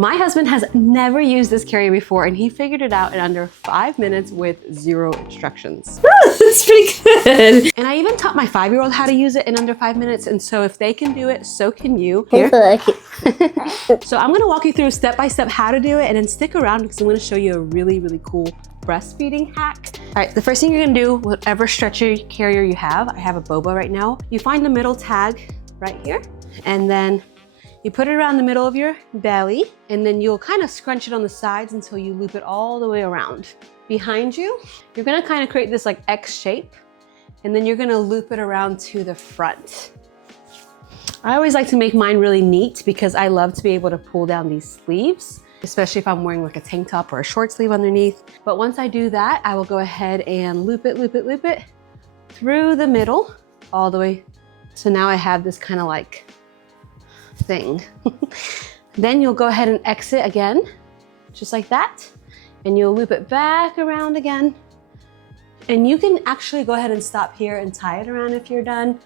My husband has never used this carrier before, and he figured it out in under 5 minutes with 0 instructions. That's pretty good. And I even taught my 5-year-old how to use it in under 5 minutes, and so if they can do it, so can you. Here. So I'm gonna walk you through step by step how to do it, and then stick around because I'm gonna show you a really, really cool breastfeeding hack. All right, the first thing you're gonna do, whatever stretchy carrier you have, I have a Boba right now, you find the middle tag right here, and then you put it around the middle of your belly, and then you'll kind of scrunch it on the sides until you loop it all the way around. Behind you, you're gonna kind of create this like X shape, and then you're gonna loop it around to the front. I always like to make mine really neat because I love to be able to pull down these sleeves, especially if I'm wearing like a tank top or a short sleeve underneath. But once I do that, I will go ahead and loop it through the middle all the way. So now I have this kind of like thing. Then you'll go ahead and exit again, just like that. And you'll loop it back around again. And you can actually go ahead and stop here and tie it around if you're done.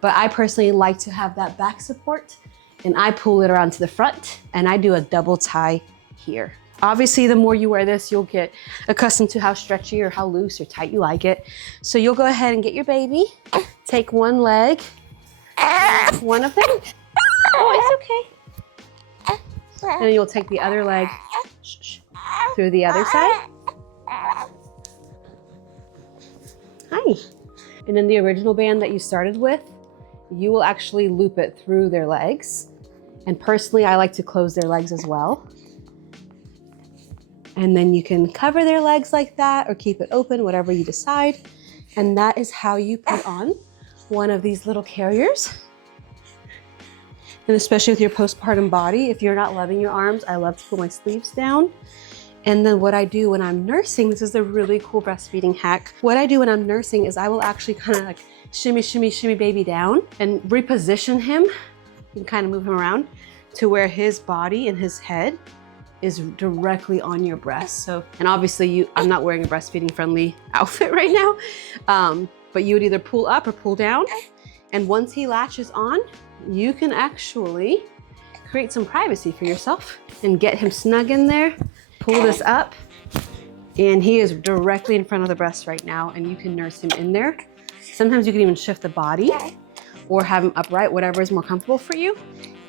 But I personally like to have that back support, and I pull it around to the front, and I do a double tie here. Obviously, the more you wear this, you'll get accustomed to how stretchy or how loose or tight you like it. So you'll go ahead and get your baby, take one leg, one of them. Oh, it's okay. And then you'll take the other leg through the other side. Hi. And then the original band that you started with, you will actually loop it through their legs. And personally, I like to close their legs as well. And then you can cover their legs like that or keep it open, whatever you decide. And that is how you put on one of these little carriers. And especially with your postpartum body, if you're not loving your arms, I love to pull my sleeves down. And then what I do when I'm nursing, this is a really cool breastfeeding hack. What I do when I'm nursing is I will actually kind of like shimmy, shimmy, shimmy baby down and reposition him and kind of move him around to where his body and his head is directly on your breast. So, and obviously I'm not wearing a breastfeeding friendly outfit right now, but you would either pull up or pull down. And once he latches on, you can actually create some privacy for yourself and get him snug in there. Pull this up, and he is directly in front of the breast right now, and you can nurse him in there. Sometimes you can even shift the body or have him upright, whatever is more comfortable for you.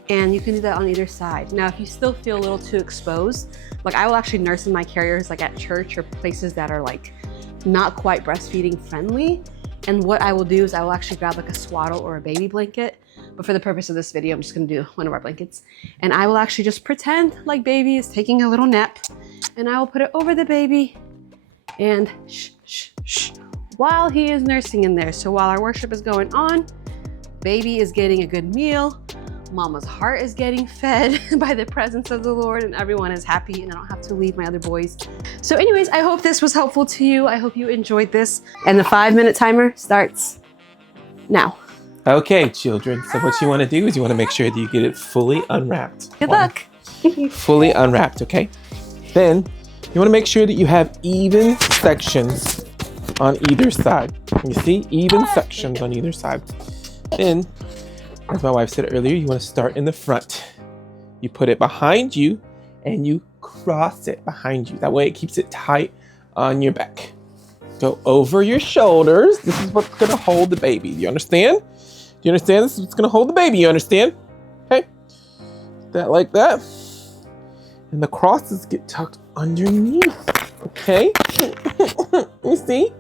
And you can do that on either side. Now, if you still feel a little too exposed, like I will actually nurse in my carriers like at church or places that are like not quite breastfeeding friendly. And what I will do is I will actually grab like a swaddle or a baby blanket. But for the purpose of this video, I'm just gonna do one of our blankets. And I will actually just pretend like baby is taking a little nap. And I will put it over the baby and shh, shh, shh, while he is nursing in there. So while our worship is going on, baby is getting a good meal. Mama's heart is getting fed by the presence of the Lord, and everyone is happy, and I don't have to leave my other boys. So anyways, I hope this was helpful to you. I hope you enjoyed this. And the 5-minute timer starts now. Okay, children. So what you want to do is you want to make sure that you get it fully unwrapped. Good luck. Fully unwrapped, okay? Then you want to make sure that you have even sections on either side. You see? Even sections on either side. Then, as my wife said earlier, you want to start in the front. You put it behind you and you cross it behind you. That way it keeps it tight on your back. Go over your shoulders. This is what's going to hold the baby. Do you understand? Do you understand? This is what's going to hold the baby. You understand? Okay. That like that. And the crosses get tucked underneath. Okay. You see?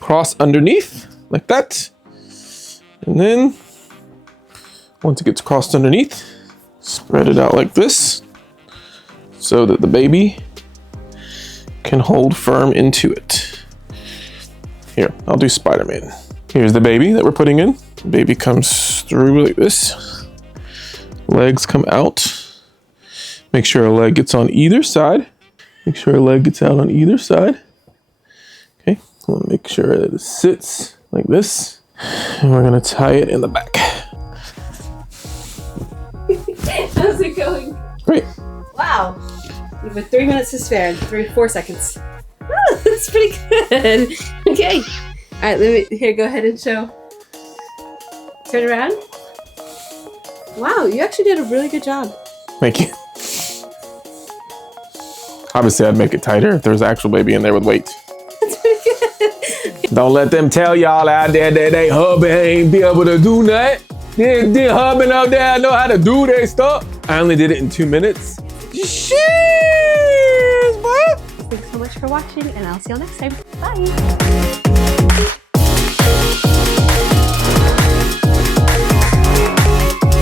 Cross underneath like that. And then, once it gets crossed underneath, spread it out like this so that the baby can hold firm into it. Here, I'll do Spider-Man. Here's the baby that we're putting in. The baby comes through like this. Legs come out. Make sure a leg gets on either side. Make sure a leg gets out on either side. Okay, I want to make sure that it sits like this. And we're gonna tie it in the back. How's it going? Great. Wow. You have 3 minutes to spare. 4 seconds. Oh, that's pretty good. Okay. All right, here, go ahead and show. Turn around. Wow, you actually did a really good job. Thank you. Obviously, I'd make it tighter if there was an actual baby in there with weight. Don't let them tell y'all out there that they hubby ain't be able to do nothing. They hubbing out there know how to do their stuff. I only did it in 2 minutes. Cheers, bro. Thanks so much for watching, and I'll see you next time. Bye.